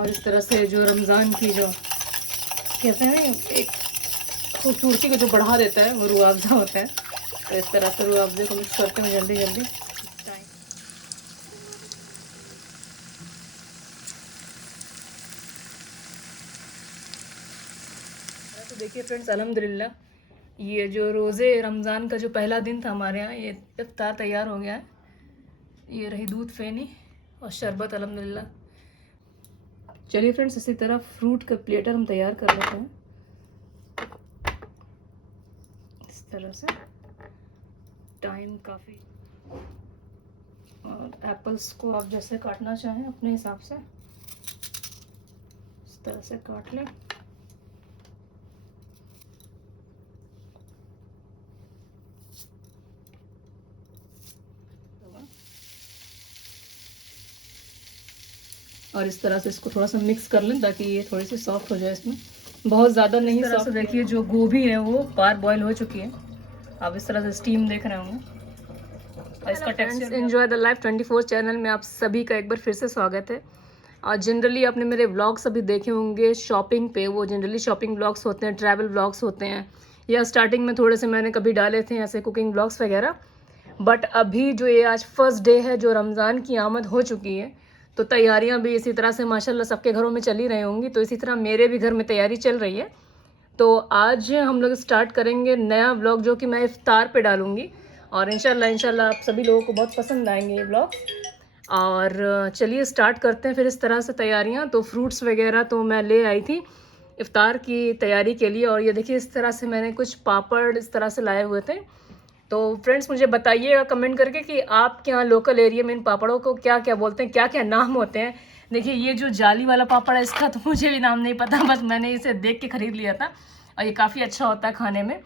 और इस तरह से जो रमज़ान की जो कहते हैं ना एक खूबसूरती को जो बढ़ा देता है वो रूह अफ़ज़ा होता है। तो इस तरह से रूह अफ़ज़े को मिक्स करते हैं जल्दी जल्दी। तो देखिए फ्रेंड्स, अल्हम्दुलिल्लाह ये जो रोज़े रमज़ान का जो पहला दिन था हमारे यहाँ, ये इफ्तार तैयार हो गया है। ये रही दूध फेनी और शरबत अल्हम्दुलिल्लाह। चलिए फ्रेंड्स, इसी तरह फ्रूट का प्लेटर हम तैयार कर लेते हैं इस तरह से। टाइम काफ़ी, और एप्पल्स को आप जैसे काटना चाहें अपने हिसाब से इस तरह से काट लें। और इस तरह से इसको थोड़ा सा मिक्स कर लें ताकि ये थोड़ी सी सॉफ्ट हो जाए, इसमें बहुत ज़्यादा नहीं सॉफ्ट। देखिए जो गोभी है वो पार बॉयल हो चुकी है, आप इस तरह से स्टीम देख रहे होंगे। और इसका texture. Enjoy the life 24 channel में आप सभी का एक बार फिर से स्वागत है। और जनरली आपने मेरे व्लॉग्स अभी देखे होंगे शॉपिंग पे, वो जनरली शॉपिंग व्लॉग्स होते हैं, ट्रैवल व्लॉग्स होते हैं, या स्टार्टिंग में थोड़े से मैंने कभी डाले थे ऐसे कुकिंग व्लॉग्स वगैरह। बट अभी जो ये आज फर्स्ट डे है जो रमज़ान की आमद हो चुकी है, तो तैयारियां भी इसी तरह से माशाल्लाह सबके घरों में चली रही होंगी, तो इसी तरह मेरे भी घर में तैयारी चल रही है। तो आज हम लोग स्टार्ट करेंगे नया व्लॉग जो कि मैं इफ्तार पे डालूंगी, और इंशाल्लाह आप सभी लोगों को बहुत पसंद आएंगे ये व्लॉग। और चलिए स्टार्ट करते हैं फिर इस तरह से तैयारियां। तो फ्रूट्स वगैरह तो मैं ले आई थी इफ्तार की तैयारी के लिए, और ये देखिए इस तरह से मैंने कुछ पापड़ इस तरह से लाए हुए थे। तो फ्रेंड्स मुझे बताइएगा कमेंट करके कि आपके यहाँ लोकल एरिया में इन पापड़ों को क्या क्या बोलते हैं, क्या क्या नाम होते हैं। देखिए ये जो जाली वाला पापड़ है इसका तो मुझे भी नाम नहीं पता, बस मैंने इसे देख के ख़रीद लिया था, और ये काफ़ी अच्छा होता है खाने में।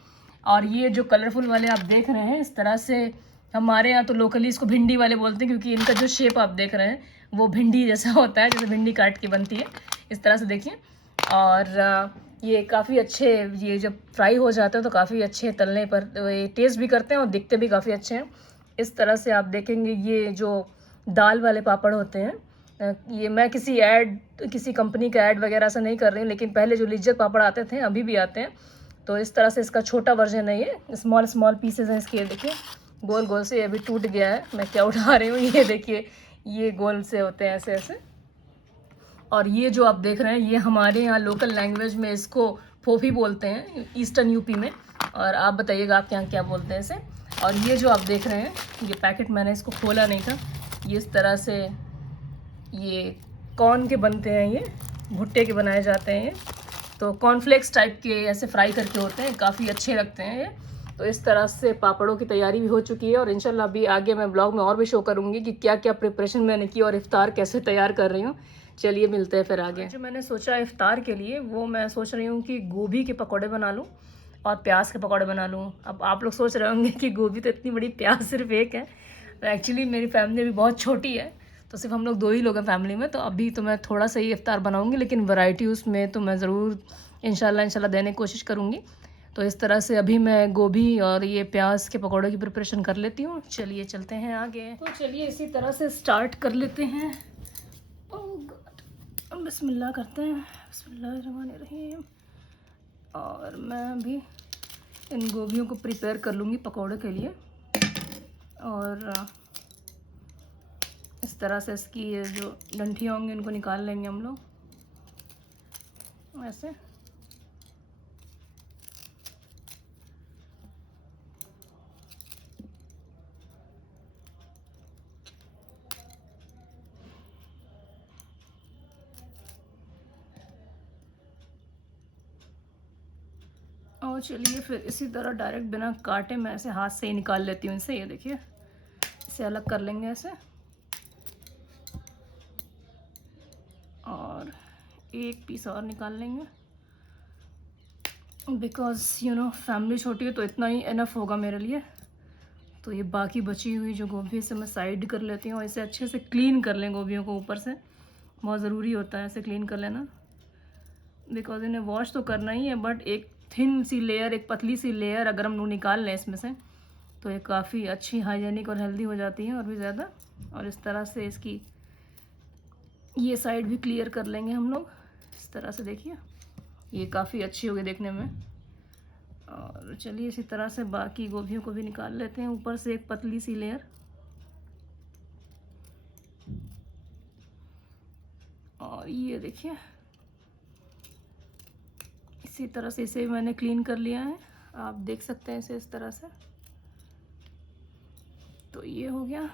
और ये जो कलरफुल वाले आप देख रहे हैं इस तरह से, हमारे यहाँ तो लोकली इसको भिंडी वाले बोलते हैं, क्योंकि इनका जो शेप आप देख रहे हैं वो भिंडी जैसा होता है, जैसे भिंडी काट के बनती है इस तरह से देखिए। और ये काफ़ी अच्छे, ये जब फ्राई हो जाते हैं तो काफ़ी अच्छे तलने पर ये टेस्ट भी करते हैं और दिखते भी काफ़ी अच्छे हैं। इस तरह से आप देखेंगे ये जो दाल वाले पापड़ होते हैं, ये मैं किसी कंपनी का ऐड वगैरह से नहीं कर रही हूँ, लेकिन पहले जो लिज्जत पापड़ आते थे अभी भी आते हैं। तो इस तरह से इसका छोटा वर्जन है, ये स्मॉल स्मॉल पीसेज हैं इसके। देखिए गोल गोल से, अभी टूट गया है, मैं क्या उठा रही हूँ, ये देखिए ये गोल से होते हैं ऐसे ऐसे। और ये जो आप देख रहे हैं ये हमारे यहाँ लोकल लैंग्वेज में इसको फोफी बोलते हैं, ईस्टर्न यूपी में। और आप बताइएगा आपके यहाँ क्या बोलते हैं इसे। और ये जो आप देख रहे हैं ये पैकेट, मैंने इसको खोला नहीं था, ये इस तरह से ये कॉर्न के बनते हैं, ये भुट्टे के बनाए जाते हैं। ये तो कॉर्नफ्लेक्स टाइप के ऐसे फ्राई करके होते हैं, काफ़ी अच्छे लगते हैं ये। तो इस तरह से पापड़ों की तैयारी भी हो चुकी है, और इंशाल्लाह अभी आगे मैं ब्लॉग में और भी शो करूँगी कि क्या क्या प्रिपरेशन मैंने की और इफ्तार कैसे तैयार कर रही हूँ। चलिए मिलते हैं फिर आगे। जो मैंने सोचा इफ्तार के लिए, वो मैं सोच रही हूँ कि गोभी के पकौड़े बना लूँ और प्याज के पकौड़े बना लूँ। अब आप लोग सोच रहे होंगे कि गोभी तो इतनी बड़ी, प्याज सिर्फ एक है। तो एक्चुअली मेरी फैमिली भी बहुत छोटी है, तो सिर्फ हम लोग 2 ही लोग हैं फैमिली में। तो अभी तो मैं थोड़ा सा ही इफ्तार बनाऊँगी, लेकिन वैरायटी उसमें तो मैं ज़रूर इंशाल्लाह देने की कोशिश करूँगी। तो इस तरह से अभी मैं गोभी और ये प्याज के पकौड़े की प्रिपरेशन कर लेती हूँ। चलिए चलते हैं आगे। तो चलिए इसी तरह से स्टार्ट कर लेते हैं। बिस्मिल्लाह करते हैं, बिस्मिल्लाहिर्रहमानिर्रहीम। और मैं भी इन गोभियों को प्रिपेयर कर लूँगी पकौड़े के लिए। और इस तरह से इसकी ये जो डंठियाँ होंगी इनको निकाल लेंगे हम लोग ऐसे। और चलिए फिर इसी तरह डायरेक्ट बिना काटे मैं ऐसे हाथ से ही निकाल लेती हूँ इसे। ये देखिए इसे अलग कर लेंगे ऐसे, और एक पीस और निकाल लेंगे, बिकॉज़ यू नो फैमिली छोटी है तो इतना ही इनफ होगा मेरे लिए। तो ये बाकी बची हुई जो गोभी से मैं साइड कर लेती हूँ, इसे अच्छे से क्लीन कर लें गोभियों को ऊपर से, बहुत ज़रूरी होता है ऐसे क्लीन कर लेना, बिकॉज़ इन्हें वॉश तो करना ही है, बट एक थिन सी लेयर, एक पतली सी लेयर अगर हम लोग निकाल लें इसमें से तो ये काफ़ी अच्छी हाइजेनिक और हेल्दी हो जाती है और भी ज़्यादा। और इस तरह से इसकी ये साइड भी क्लियर कर लेंगे हम लोग इस तरह से। देखिए ये काफ़ी अच्छी होगी देखने में। और चलिए इसी तरह से बाकी गोभियों को भी निकाल लेते हैं। ऊपर से एक पतली सी लेयर, और ये देखिए इसी तरह से इसे मैंने क्लीन कर लिया है। आप देख सकते हैं इसे इस तरह से। तो ये हो गया।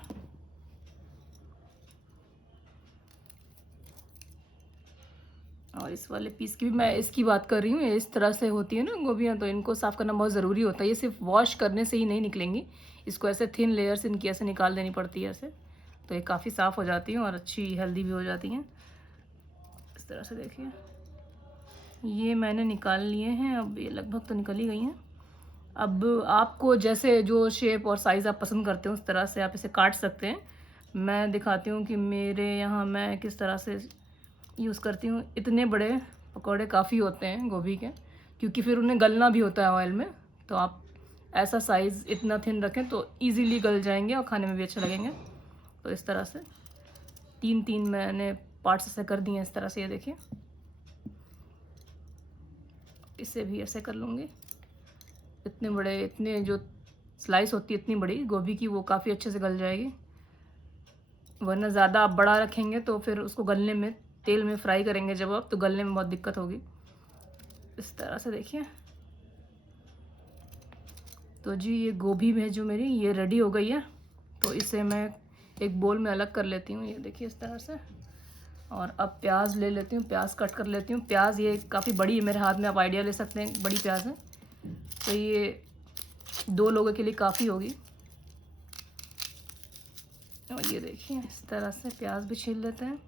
और इस वाले पीस की भी मैं इसकी बात कर रही हूँ। इस तरह से होती है ना गोभियाँ, तो इनको साफ़ करना बहुत ज़रूरी होता है। ये सिर्फ वॉश करने से ही नहीं निकलेंगी, इसको ऐसे थिन लेयर्स इनकी ऐसे निकाल देनी पड़ती है ऐसे, तो ये काफ़ी साफ़ हो जाती हैं और अच्छी हेल्दी भी हो जाती हैं। इस तरह से देखिए ये मैंने निकाल लिए हैं। अब ये लगभग तो निकल ही गई हैं। अब आपको जैसे जो शेप और साइज़ आप पसंद करते हो उस तरह से आप इसे काट सकते हैं। मैं दिखाती हूँ कि मेरे यहाँ मैं किस तरह से यूज़ करती हूँ। इतने बड़े पकौड़े काफ़ी होते हैं गोभी के, क्योंकि फिर उन्हें गलना भी होता है ऑयल में। तो आप ऐसा साइज़ इतना थिन रखें तो इजीली गल जाएंगे और खाने में भी अच्छे लगेंगे। तो इस तरह से 3-3 मैंने पार्ट्स ऐसे कर दिए हैं इस तरह से। ये देखिए इसे भी ऐसे कर लूँगी। इतने बड़े, इतने जो स्लाइस होती है इतनी बड़ी गोभी की, वो काफ़ी अच्छे से गल जाएगी। वरना ज़्यादा आप बड़ा रखेंगे तो फिर उसको गलने में, तेल में फ्राई करेंगे जब आप, तो गलने में बहुत दिक्कत होगी। इस तरह से देखिए। तो जी ये गोभी है जो मेरी, ये रेडी हो गई है। तो इसे मैं एक बोल में अलग कर लेती हूँ। ये देखिए इस तरह से। और अब प्याज ले लेती हूँ, प्याज कट कर लेती हूँ। प्याज ये काफ़ी बड़ी है मेरे हाथ में, आप आइडिया ले सकते हैं, बड़ी प्याज है। तो ये 2 लोगों के लिए काफ़ी होगी। और ये देखिए इस तरह से प्याज भी छील लेते हैं।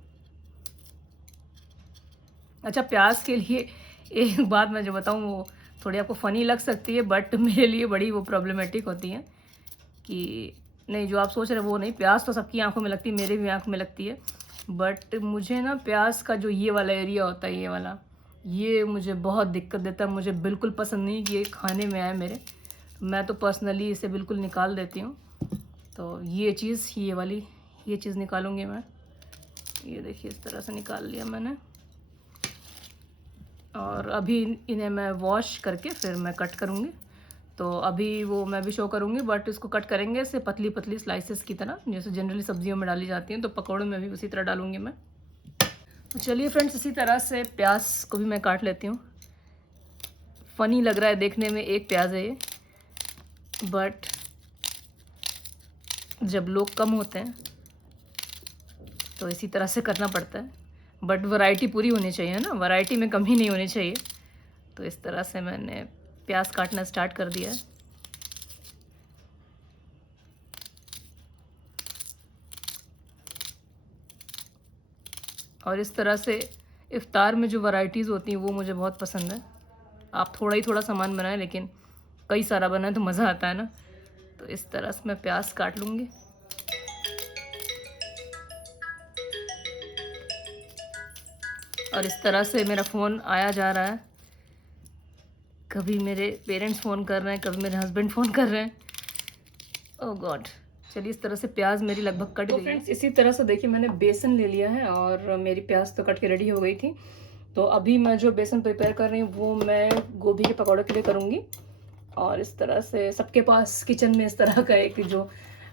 अच्छा, प्याज के लिए एक बात मैं जो बताऊँ वो थोड़ी आपको फ़नी लग सकती है, बट मेरे लिए बड़ी वो प्रॉब्लमेटिक होती है कि नहीं, जो आप सोच रहे हैं वो नहीं। प्याज तो सबकी आंखों में लगती है, मेरे भी आंख में लगती है, बट मुझे ना प्याज का जो ये वाला एरिया होता है, ये वाला, ये मुझे बहुत दिक्कत देता है। मुझे बिल्कुल पसंद नहीं कि ये खाने में आए मेरे। मैं तो पर्सनली इसे बिल्कुल निकाल देती हूँ। तो ये चीज़, ये वाली ये चीज़ निकालूंगी मैं। ये देखिए इस तरह से निकाल लिया मैंने। और अभी इन्हें मैं वॉश करके फिर मैं कट करूँगी। तो अभी वो मैं भी शो करूँगी, बट इसको कट करेंगे ऐसे पतली पतली स्लाइसेस की तरह, जैसे जनरली सब्जियों में डाली जाती हैं। तो पकौड़ों में भी उसी तरह डालूँगी मैं। तो चलिए फ्रेंड्स, इसी तरह से प्याज को भी मैं काट लेती हूँ। फ़नी लग रहा है देखने में, एक प्याज है ये, बट जब लोग कम होते हैं तो इसी तरह से करना पड़ता है। बट वैरायटी पूरी होनी चाहिए ना, वैरायटी में कमी नहीं होनी चाहिए। तो इस तरह से मैंने प्याज काटना स्टार्ट कर दिया है। और इस तरह से इफ़्तार में जो वैरायटीज़ होती हैं वो मुझे बहुत पसंद है। आप थोड़ा ही थोड़ा सामान बनाएं, लेकिन कई सारा बनाएं तो मज़ा आता है ना। तो इस तरह से मैं प्याज काट लूँगी। और इस तरह से मेरा फ़ोन आया जा रहा है, कभी मेरे पेरेंट्स फ़ोन कर रहे हैं, कभी मेरे हस्बैंड फ़ोन कर रहे हैं। ओह गॉड। चलिए इस तरह से प्याज मेरी लगभग कट गई है। इसी तरह से देखिए मैंने बेसन ले लिया है और मेरी प्याज तो कट के रेडी हो गई थी। तो अभी मैं जो बेसन प्रिपेयर कर रही हूँ वो मैं गोभी के पकौड़े के लिए करूँगी। और इस तरह से सबके पास किचन में इस तरह का एक जो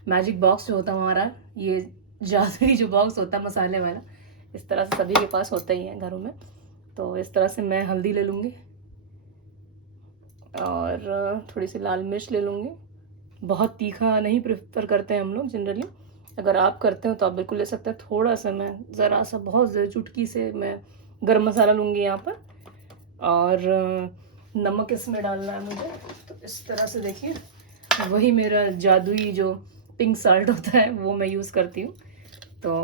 मैजिक बॉक्स जो होता है हमारा, ये जादुई जो बॉक्स होता है मसाले वाला, इस तरह से सभी के पास होता ही है घरों में। तो इस तरह से मैं हल्दी ले लूँगी और थोड़ी सी लाल मिर्च ले लूँगी। बहुत तीखा नहीं प्रेफर करते हैं हम लोग जनरली, अगर आप करते हो तो आप बिल्कुल ले सकते हैं। थोड़ा सा मैं ज़रा सा, बहुत चुटकी से मैं गरम मसाला लूँगी यहाँ पर, और नमक इसमें डालना है मुझे। तो इस तरह से देखिए, वही मेरा जादुई जो पिंक सॉल्ट होता है वो मैं यूज़ करती हूँ। तो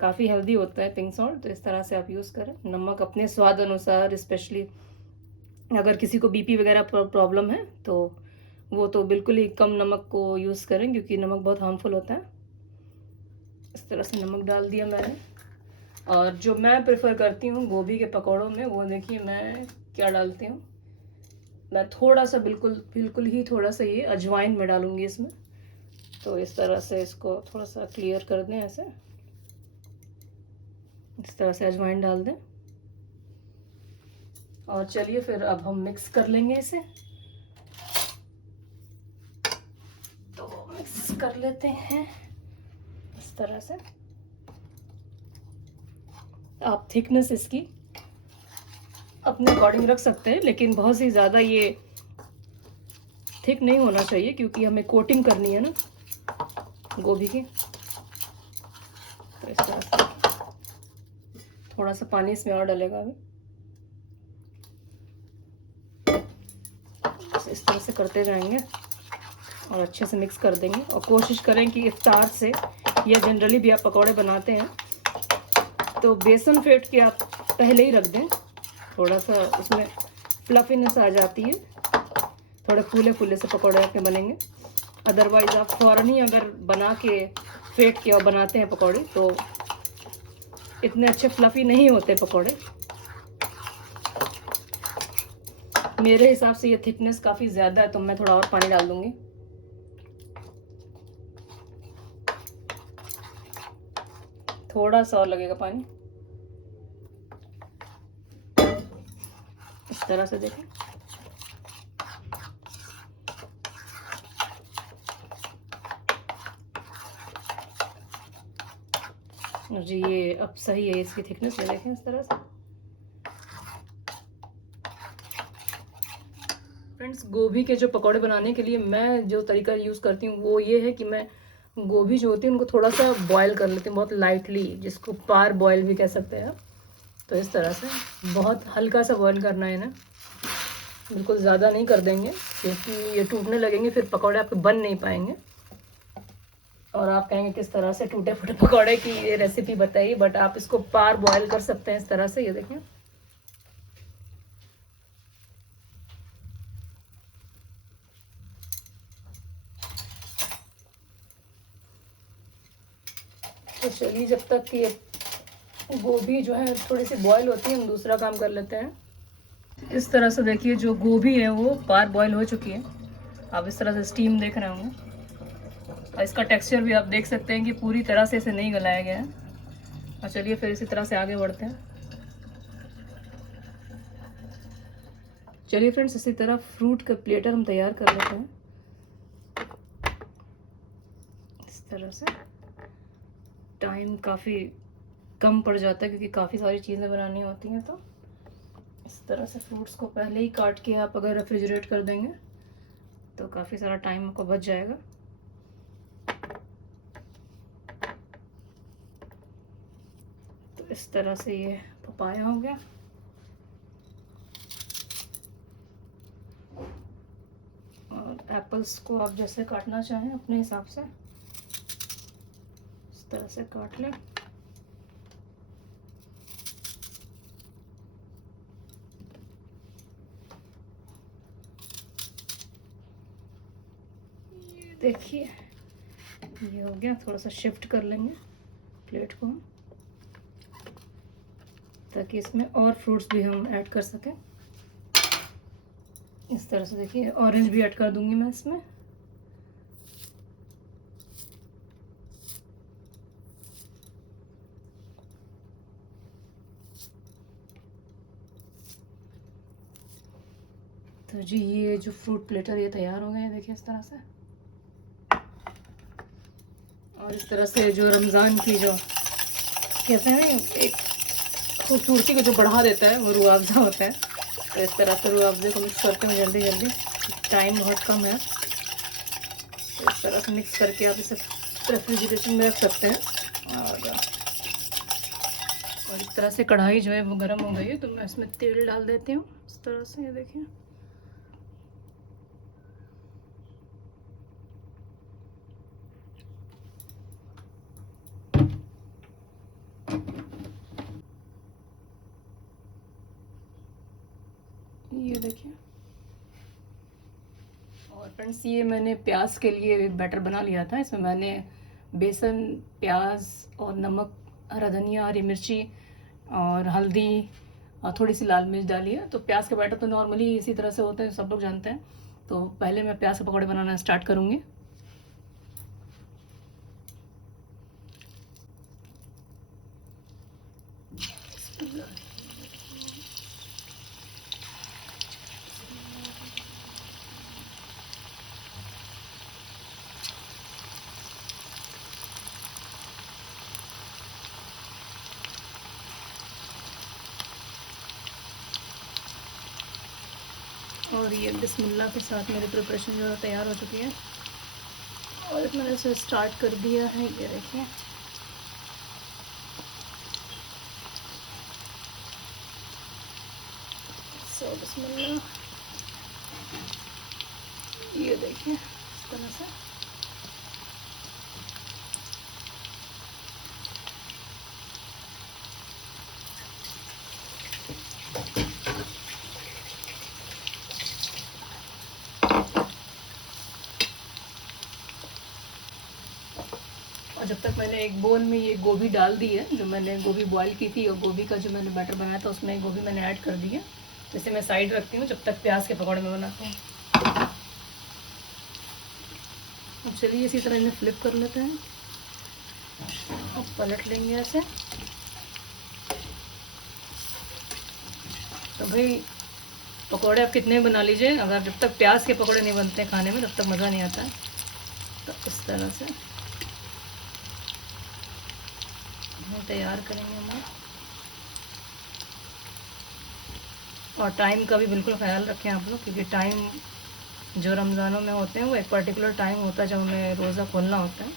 काफ़ी हेल्दी होता है पिंक सॉल्ट, तो इस तरह से आप यूज़ करें। नमक अपने स्वाद अनुसार, स्पेशली अगर किसी को बीपी वगैरह प्रॉब्लम है तो वो तो बिल्कुल ही कम नमक को यूज़ करें, क्योंकि नमक बहुत हार्मफुल होता है। इस तरह से नमक डाल दिया मैंने। और जो मैं प्रेफर करती हूँ गोभी के पकौड़ों में, वो देखिए मैं क्या डालती हूँ। मैं थोड़ा सा, बिल्कुल ही थोड़ा सा ये अजवाइन में डालूँगी इसमें। तो इस तरह से इसको थोड़ा सा क्लियर कर दें ऐसे। इस तरह से अजवाइन डाल दें और चलिए फिर अब हम मिक्स कर लेंगे इसे। तो मिक्स कर लेते हैं इस तरह से। आप थिकनेस इसकी अपने अकॉर्डिंग रख सकते हैं, लेकिन बहुत सी ज़्यादा ये थिक नहीं होना चाहिए क्योंकि हमें कोटिंग करनी है ना गोभी की। तो इस तरह से थोड़ा सा पानी इसमें और डलेगा अभी। बस इस तरह से करते जाएंगे और अच्छे से मिक्स कर देंगे। और कोशिश करें कि इफ्तार से या जनरली भी आप पकौड़े बनाते हैं तो बेसन फेंट के आप पहले ही रख दें, थोड़ा सा उसमें फ्लफीनेस आ जाती है, थोड़े फूले फूले से पकौड़े आपके बनेंगे। अदरवाइज़ आप फ़ौरन ही अगर बना के फेंट के और बनाते हैं पकौड़े तो इतने अच्छे फ्लफ़ी नहीं होते पकौड़े। मेरे हिसाब से ये थिकनेस काफ़ी ज़्यादा है तो मैं थोड़ा और पानी डाल दूँगी। थोड़ा सा और लगेगा पानी। इस तरह से देखें। जी ये अब सही है इसकी थिकनेस, ये देखें इस तरह से। फ्रेंड्स, गोभी के जो पकौड़े बनाने के लिए मैं जो तरीका यूज़ करती हूँ वो ये है कि मैं गोभी जो होती है उनको थोड़ा सा बॉयल कर लेती हूँ, बहुत लाइटली, जिसको पार बॉयल भी कह सकते हैं आप। तो इस तरह से बहुत हल्का सा बॉयल करना है ना, बिल्कुल ज़्यादा नहीं कर देंगे क्योंकि ये टूटने लगेंगे, फिर पकौड़े आपके बन नहीं पाएंगे और आप कहेंगे किस तरह से टूटे फूटे पकौड़े की ये रेसिपी बताइए। बट आप इसको पार बॉयल कर सकते हैं इस तरह से। ये देखें, तो चलिए जब तक कि गोभी जो है थोड़ी सी बॉयल होती है हम दूसरा काम कर लेते हैं। इस तरह से देखिए जो गोभी है वो पार बॉयल हो चुकी है। आप इस तरह से स्टीम देख रहे होंगे और इसका टेक्सचर भी आप देख सकते हैं कि पूरी तरह से इसे नहीं गलाया गया है। और चलिए फिर इसी तरह से आगे बढ़ते हैं। चलिए फ्रेंड्स, इसी तरह फ्रूट का प्लेटर हम तैयार कर लेते हैं इस तरह से। टाइम काफ़ी कम पड़ जाता है क्योंकि काफ़ी सारी चीज़ें बनानी होती हैं। तो इस तरह से फ्रूट्स को पहले ही काट के आप अगर रेफ्रिजरेट कर देंगे तो काफ़ी सारा टाइम आपको बच जाएगा। तो इस तरह से ये पपाया हो गया। और एप्पल्स को आप जैसे काटना चाहें अपने हिसाब से इस तरह से काट लें। देखिए ये हो गया। थोड़ा सा शिफ्ट कर लेंगे प्लेट को हम, ताकि इसमें और फ्रूट्स भी हम ऐड कर सकें। इस तरह से देखिए ऑरेंज भी ऐड कर दूंगी मैं इसमें। तो जी ये जो फ्रूट प्लेटर ये तैयार हो गए हैं, देखिए इस तरह से। और इस तरह से जो रमज़ान की जो कहते हैं ना एक खूबसूरती को जो बढ़ा देता है वो रूह अफ़ज़ा होता है। तो इस तरह से रूह अफ़ज़े को मिक्स करते हैं जल्दी जल्दी, टाइम बहुत कम है। तो इस तरह से मिक्स करके आप इसे रेफ्रिजरेशन में रख सकते हैं। और इस तरह से कढ़ाई जो है वो गर्म हो गई है तो मैं इसमें तेल डाल देती हूँ इस तरह से। ये देखिए ये देखिए। और फ्रेंड्स ये मैंने प्याज के लिए बैटर बना लिया था। इसमें मैंने बेसन, प्याज और नमक, हरा धनिया, हरी मिर्ची और हल्दी और थोड़ी सी लाल मिर्च डाली है। तो प्याज का बैटर तो नॉर्मली इसी तरह से होता है, सब लोग जानते हैं। तो पहले मैं प्याज के पकौड़े बनाना स्टार्ट करूँगी। और ये बिस्मिल्लाह के साथ मेरी प्रिपरेशन जो है तैयार हो चुकी है और मैंने इसे स्टार्ट कर दिया है। ये देखिए सो बिस्मिल्लाह, ये देखिए इस तरह से। और जब तक मैंने एक बोल में ये गोभी डाल दी है, जो मैंने गोभी बॉईल की थी और गोभी का जो मैंने बैटर बनाया था उसमें गोभी मैंने ऐड कर दी है। तो इसे मैं साइड रखती हूँ जब तक प्याज के पकौड़े में बनाती हूँ। अब चलिए इसी तरह इन्हें फ्लिप कर लेते हैं और पलट लेंगे ऐसे। तो भाई पकौड़े आप कितने बना लीजिए, अगर जब तक प्याज के पकौड़े नहीं बनते खाने में तब तक मज़ा नहीं आता है। तो इस तरह से तैयार करेंगे हम। और टाइम का भी बिल्कुल ख्याल रखें आप लोग, क्योंकि टाइम जो रमज़ानों में होते हैं वो एक पर्टिकुलर टाइम होता है जब हमें रोज़ा खोलना होता है।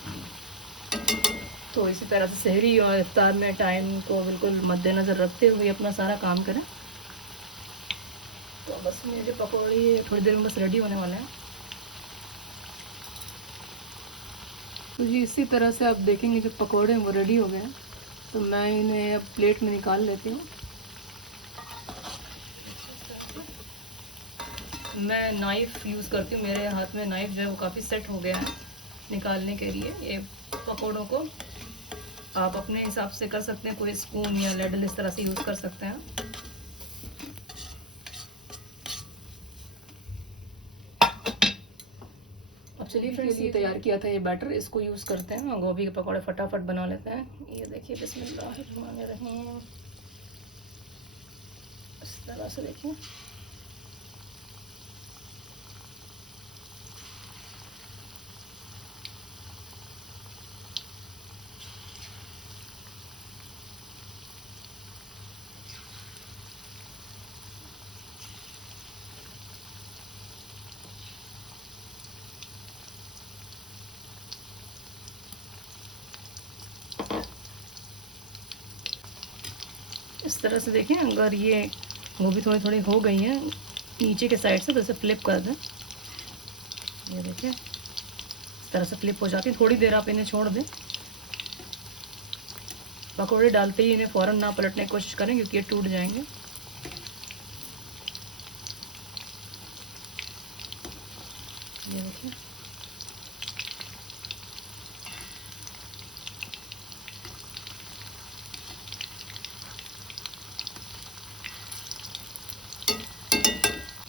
तो इसी तरह से सहरी और इफ्तार में टाइम को बिल्कुल मद्देनज़र रखते हुए अपना सारा काम करें। तो बस मेरे पकौड़े थोड़ी देर में बस रेडी होने वाले हैं। तो जी इसी तरह से आप देखेंगे जो पकौड़े हैं वो रेडी हो गए हैं। तो मैं इन्हें अब प्लेट में निकाल लेती हूँ। मैं नाइफ़ यूज़ करती हूँ, मेरे हाथ में नाइफ़ जो है वो काफ़ी सेट हो गया है निकालने के लिए। ये पकौड़ों को आप अपने हिसाब से कर सकते हैं, कोई स्पून या लेडल इस तरह से यूज़ कर सकते हैं। अब चलिए फ्रेंड्स, ये तैयार किया था ये बैटर, इसको यूज़ करते हैं और गोभी के पकौड़े फटाफट बना लेते हैं। ये देखिए बिस्मिल्लाहिर्रहमानिर्रहीम, इस तरह से देखिए। इस तरह से देखिए, अगर ये गोभी थोड़ी थोड़ी हो गई है नीचे के साइड से तो इसे फ्लिप कर दें। ये देखिए इस तरह से फ्लिप हो जाती है। थोड़ी देर आप इन्हें छोड़ दें। पकौड़े डालते ही इन्हें फ़ौरन ना पलटने की कोशिश करें क्योंकि ये टूट जाएंगे। ये देखिए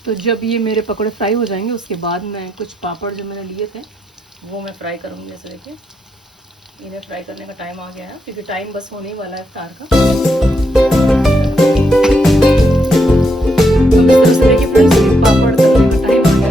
तो जब ये मेरे पकौड़े फ्राई हो जाएंगे उसके बाद मैं कुछ पापड़ जो मैंने लिए थे वो मैं फ्राई करूँगी। जैसे देखिए इन्हें फ्राई करने का टाइम आ गया है क्योंकि टाइम बस होने ही वाला है इफ्तार का। तो इस तरह से देखिए फ्रेंड्स, पापड़ तलने का टाइम आ गया।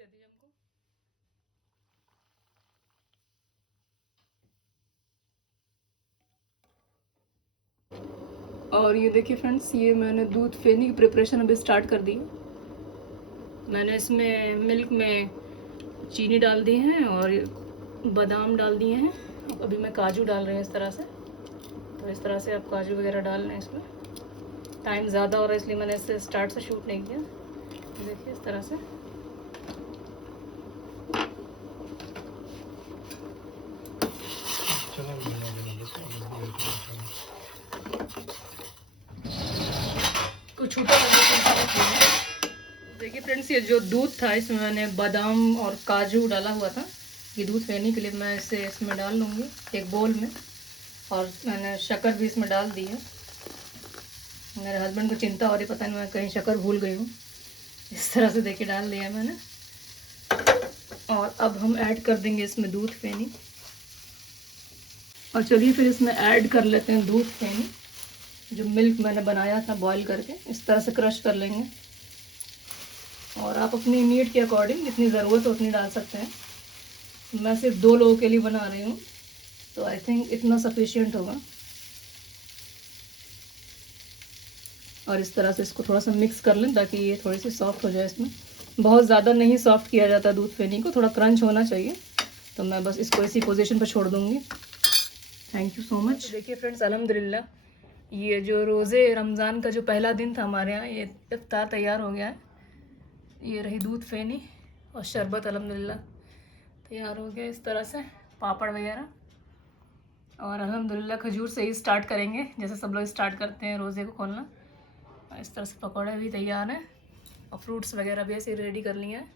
दे दीजिए हमको। और ये देखिए फ्रेंड्स, ये मैंने दूध फेनी की प्रिपरेशन अभी स्टार्ट कर दी। मैंने इसमें मिल्क में चीनी डाल दी है और बादाम डाल दिए हैं। अभी मैं काजू डाल रही हूँ इस तरह से। तो इस तरह से आप काजू वगैरह डाल लें। इसमें टाइम ज़्यादा हो रहा है इसलिए मैंने इसे स्टार्ट से शूट नहीं किया। देखिए इस तरह से। कुछ छूटा देखिए फ्रेंड्स, ये जो दूध था इसमें मैंने बादाम और काजू डाला हुआ था। ये दूध फेंकने के लिए मैं इसे इसमें डाल लूँगी एक बोल में। और मैंने शक्कर भी इसमें डाल दी है। मेरे हस्बैंड को चिंता हो रही, पता नहीं मैं कहीं शक्कर भूल गई हूँ। इस तरह से देखिए डाल दिया मैंने। और अब हम ऐड कर देंगे इसमें दूध फेनी। और चलिए फिर इसमें ऐड कर लेते हैं दूध फेनी, जो मिल्क मैंने बनाया था बॉईल करके। इस तरह से क्रश कर लेंगे। और आप अपनी नीड के अकॉर्डिंग जितनी ज़रूरत हो उतनी डाल सकते हैं। मैं सिर्फ 2 लोगों के लिए बना रही हूँ, तो आई थिंक इतना सफिशिएंट होगा। और इस तरह से इसको थोड़ा सा मिक्स कर लें ताकि ये थोड़ी सी सॉफ्ट हो जाए। इसमें बहुत ज़्यादा नहीं सॉफ्ट किया जाता दूध फेनी को, थोड़ा क्रंच होना चाहिए। तो मैं बस इसको इसी पोजीशन पर छोड़ दूँगी। Thank you so much. देखिए फ्रेंड्स, अल्हम्दुलिल्लाह ये जो रोज़े रमज़ान का जो पहला दिन था हमारे यहाँ, ये इफ्तार तैयार हो गया है। ये रही दूध फेनी और शरबत अल्हम्दुलिल्लाह तैयार हो गया इस तरह से, पापड़ वगैरह। और अल्हम्दुलिल्लाह खजूर से ही स्टार्ट करेंगे, जैसे सब लोग स्टार्ट करते हैं रोज़े को खोलना। इस तरह से पकौड़े भी तैयार हैं और फ्रूट्स वगैरह भी ऐसे रेडी कर लिए हैं।